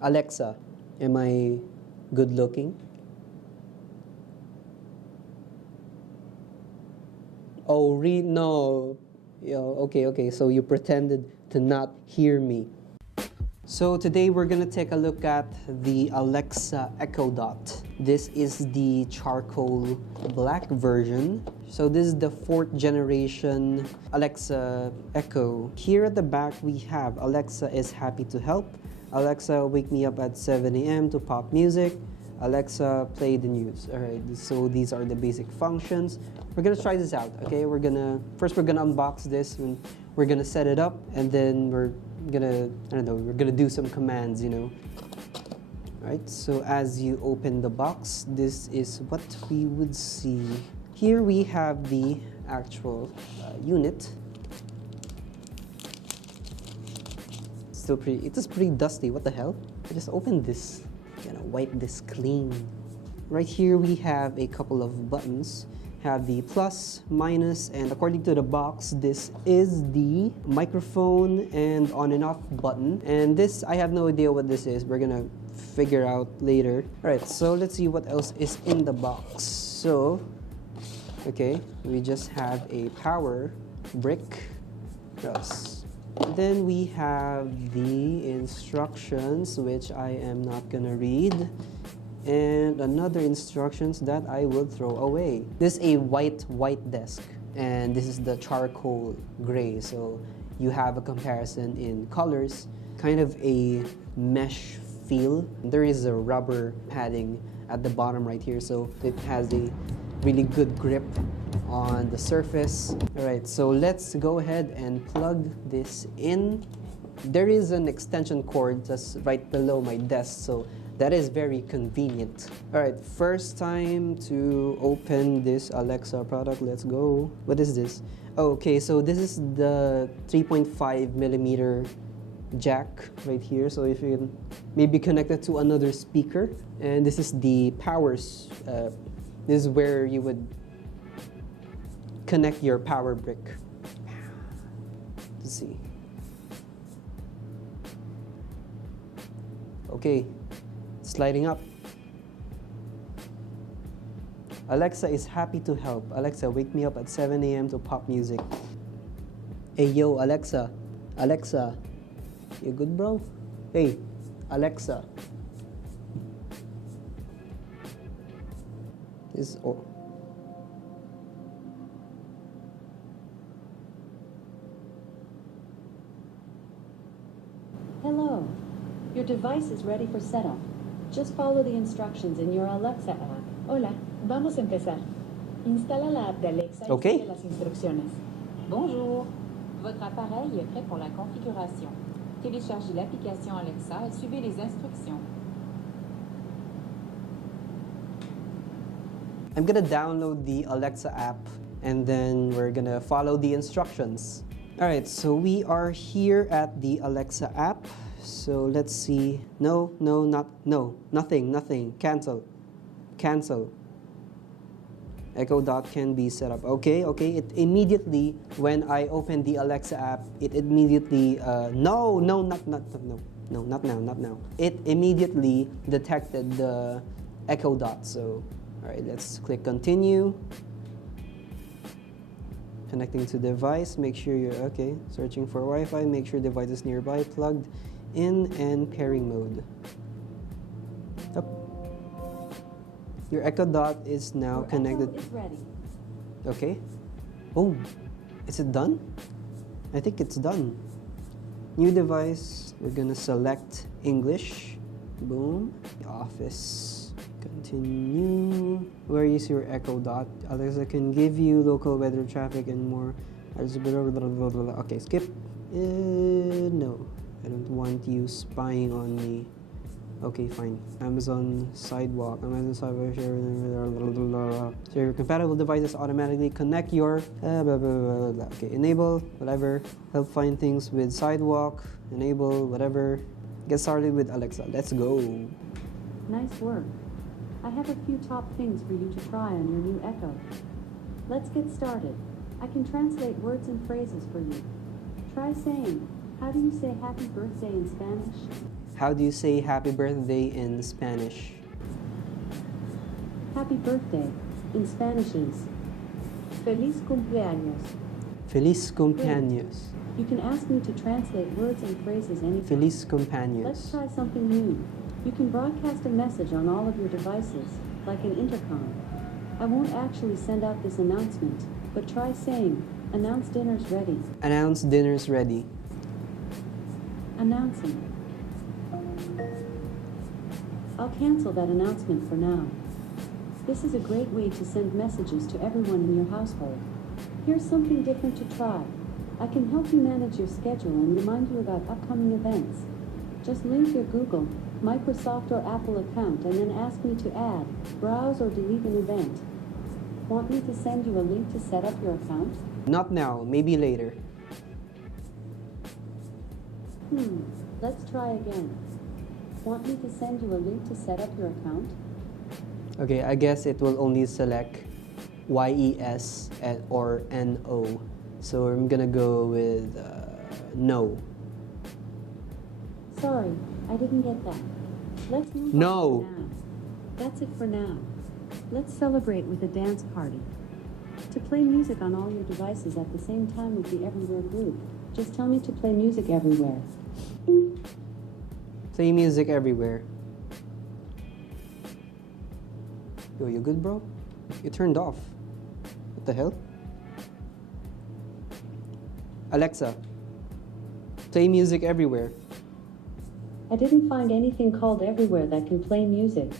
Alexa, am I good looking? Oh, no. Yeah, okay. So you pretended to not hear me. So today we're gonna take a look at the Alexa Echo Dot. This is the charcoal black version. So this is the 4th generation Alexa Echo. Here at the back we have Alexa is happy to help. Alexa, wake me up at 7 a.m. to pop music. Alexa, play the news. Alright, so these are the basic functions. We're gonna try this out, okay? We're gonna unbox this and we're gonna set it up, and then we're gonna do some commands, you know. Alright, so as you open the box, this is what we would see. Here we have the actual unit. It is pretty dusty. What the hell? I just opened this. Gonna wipe this clean. Right here we have a couple of buttons. Have the plus, minus, and according to the box, this is the microphone and on and off button. And this, I have no idea what this is. We're gonna figure out later. Alright, so let's see what else is in the box. So, okay, we just have a power brick. Yes. Then we have the instructions, which I am not gonna read, and another instructions that I will throw away. This is a white desk, and this is the charcoal gray, so you have a comparison in colors, kind of a mesh feel. There is a rubber padding at the bottom right here, so it has a really good grip on the surface. Alright, so let's go ahead and plug this in. There is an extension cord just right below my desk, so that is very convenient. Alright, first time to open this Alexa product. Let's go. What is this? Oh, okay, so this is the 3.5 millimeter jack right here, so if you can maybe connect it to another speaker. And this is the powers. This is where you would connect your power brick. Let's see. Okay, it's lighting up. Alexa is happy to help. Alexa, wake me up at 7 a.m. to pop music. Hey, yo, Alexa. Alexa, you good, bro? Hey, Alexa. Hello. Your device is ready for setup. Just follow the instructions in your Alexa app. Hola, vamos a empezar. Instala la app de Alexa y sigue las instrucciones. Bonjour. Votre appareil est prêt pour la configuration. Téléchargez l'application Alexa et suivez les instructions. I'm gonna download the Alexa app and then we're gonna follow the instructions. Alright, so we are here at the Alexa app. So let's see. Nothing. Cancel. Echo Dot can be set up. Okay. It immediately, when I open the Alexa app, it immediately, not now. It immediately detected the Echo Dot. So, alright, let's click continue. Connecting to device, make sure you're okay. Searching for Wi-Fi, make sure device is nearby, plugged in, and pairing mode. Up. Your Echo Dot is now connected. Echo is ready. Okay. Oh, is it done? I think it's done. New device, we're gonna select English. Boom. Office. Continue. Where is your Echo Dot? Alexa can give you local weather, traffic, and more. Okay, skip. No, I don't want you spying on me. Okay, fine. Amazon Sidewalk. Share your compatible devices automatically. Connect your Okay, enable whatever. Help find things with Sidewalk. Enable whatever. Get started with Alexa. Let's go. Nice work. I have a few top things for you to try on your new Echo. Let's get started. I can translate words and phrases for you. Try saying, how do you say happy birthday in Spanish? How do you say happy birthday in Spanish? Happy birthday in Spanish is Feliz cumpleaños. Feliz cumpleaños. You can ask me to translate words and phrases anytime. Feliz Let's cumpleaños. try something new. You can broadcast a message on all of your devices, like an intercom. I won't actually send out this announcement, but try saying, announce dinner's ready. Announce dinner's ready. Announcing. I'll cancel that announcement for now. This is a great way to send messages to everyone in your household. Here's something different to try. I can help you manage your schedule and remind you about upcoming events. Just link your Google, Microsoft or Apple account and then ask me to add, browse or delete an event. Want me to send you a link to set up your account? Not now, maybe later. Let's try again. Want me to send you a link to set up your account? Okay, I guess it will only select YES or NO. So I'm gonna go with no. Sorry, I didn't get that. Let's move No. on for now. That's it for now. Let's celebrate with a dance party. To play music on all your devices at the same time with the Everywhere group, just tell me to play music everywhere. Play music everywhere. Yo, you good, bro? You turned off. What the hell? Alexa, play music everywhere. I didn't find anything called Everywhere that can play music.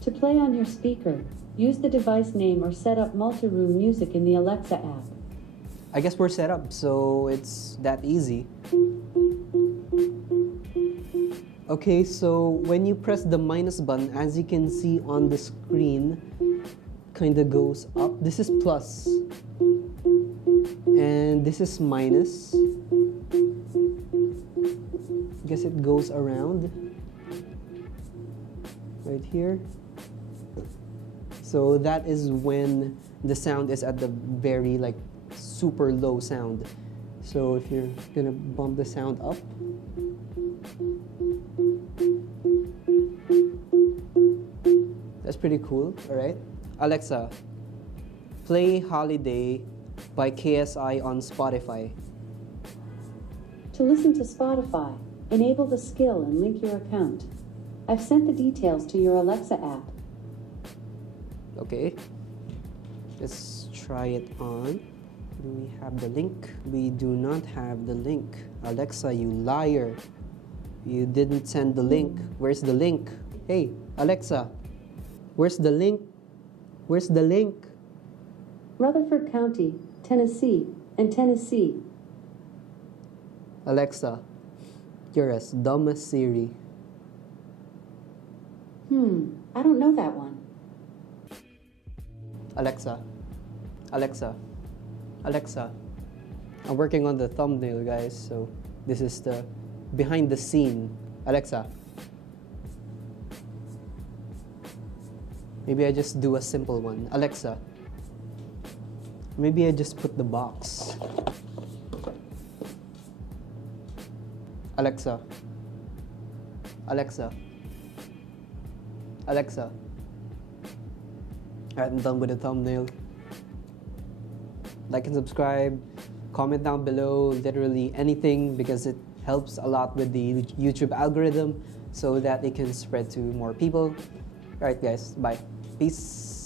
To play on your speaker, use the device name or set up multi-room music in the Alexa app. I guess we're set up, so it's that easy. Okay, so when you press the minus button, as you can see on the screen, kind of goes up. This is plus, and this is minus. I guess it goes around right here. So that is when the sound is at the very super low sound. So if you're gonna bump the sound up, that's pretty cool. All right, Alexa, play Holiday by KSI on Spotify. To listen to Spotify, enable the skill and link your account. I've sent the details to your Alexa app. Okay, let's try it on. Do we have the link? We do not have the link. Alexa, you liar. You didn't send the link. Where's the link? Hey, Alexa, where's the link? Where's the link? Rutherford County, Tennessee, and Tennessee. Alexa, you're as dumb as Siri. I don't know that one. Alexa, Alexa, Alexa. I'm working on the thumbnail, guys, so this is the behind the scene. Alexa. Maybe I just do a simple one. Alexa. Maybe I just put the box. Alexa. Alexa. Alexa. Alright, I'm done with the thumbnail. Like and subscribe. Comment down below literally anything because it helps a lot with the YouTube algorithm so that it can spread to more people. Alright guys, bye. Peace.